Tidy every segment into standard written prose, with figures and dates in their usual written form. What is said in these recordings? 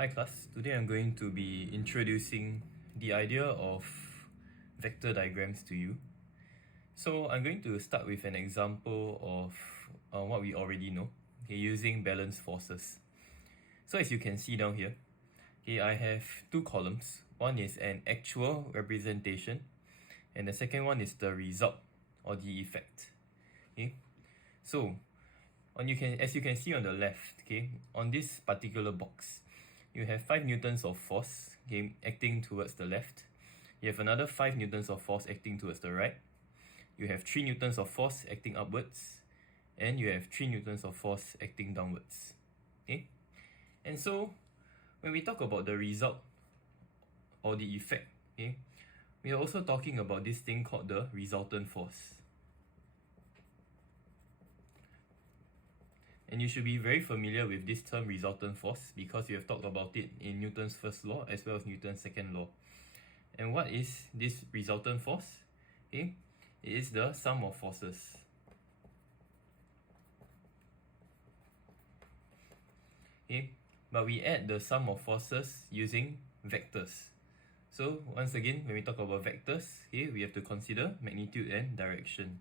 Hi class, today I'm going to be introducing the idea of vector diagrams to you. So I'm going to start with an example of what we already know, okay, using balanced forces. So as you can see down here, okay, I have two columns. One is an actual representation and the second one is the result or the effect. Okay, so as you can see on the left, okay, on this particular box, you have 5 newtons of force, okay, acting towards the left. You have another 5 newtons of force acting towards the right. You have 3 newtons of force acting upwards, and you have 3 newtons of force acting downwards. Okay, and so when we talk about the result or the effect, okay, we are also talking about this thing called the resultant force. And you should be very familiar with this term resultant force because you have talked about it in Newton's first law as well as Newton's second law. And what is this resultant force? Okay, it is the sum of forces. Okay, but we add the sum of forces using vectors. So once again, when we talk about vectors, okay, we have to consider magnitude and direction.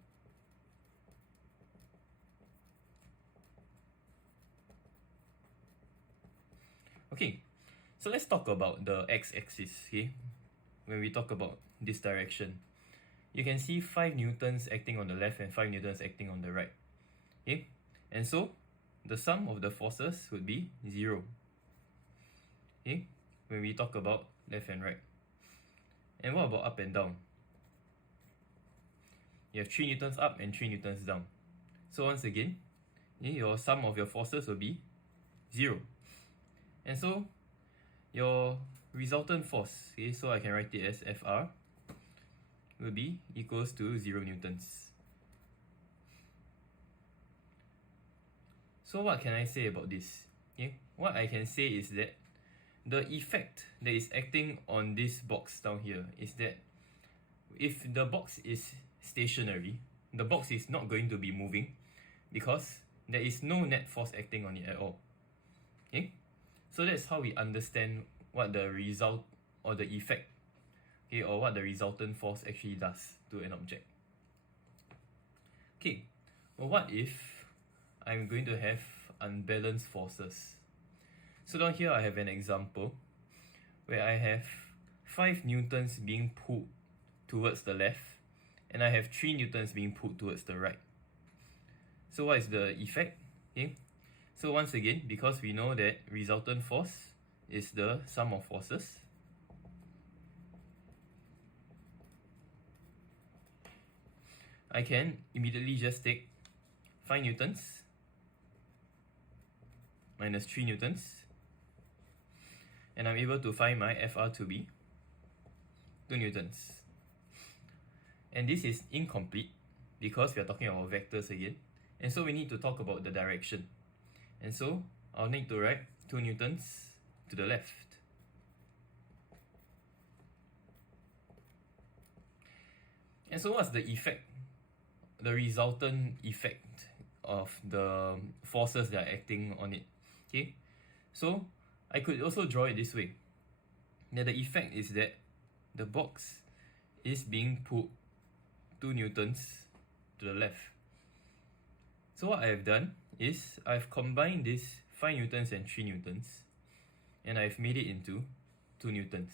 Okay, so let's talk about the x-axis, okay? When we talk about this direction, you can see 5 newtons acting on the left and 5 newtons acting on the right, okay? And so, the sum of the forces would be 0, okay? When we talk about left and right. And what about up and down? You have 3 newtons up and 3 newtons down. So once again, okay, your sum of your forces will be 0. And so your resultant force, okay, so I can write it as Fr, will be equals to 0 newtons. So what can I say about this? Okay, what I can say is that the effect that is acting on this box down here is that if the box is stationary, the box is not going to be moving because there is no net force acting on it at all. Okay, so that's how we understand what the result or the effect, okay, or what the resultant force actually does to an object. Okay, well, what if I'm going to have unbalanced forces? So down here I have an example where I have 5 newtons being pulled towards the left and I have 3 newtons being pulled towards the right. So what is the effect? Okay, so once again, because we know that resultant force is the sum of forces, I can immediately just take 5 newtons minus 3 newtons, and I'm able to find my Fr to be 2 newtons. And this is incomplete because we are talking about vectors again, and so we need to talk about the direction. And so I'll need to write 2 newtons to the left. And so what's the effect, the resultant effect of the forces that are acting on it? Okay, so I could also draw it this way. Now the effect is that the box is being pulled 2 newtons to the left. So what I have done is I've combined this 5 newtons and 3 newtons and I've made it into 2 newtons.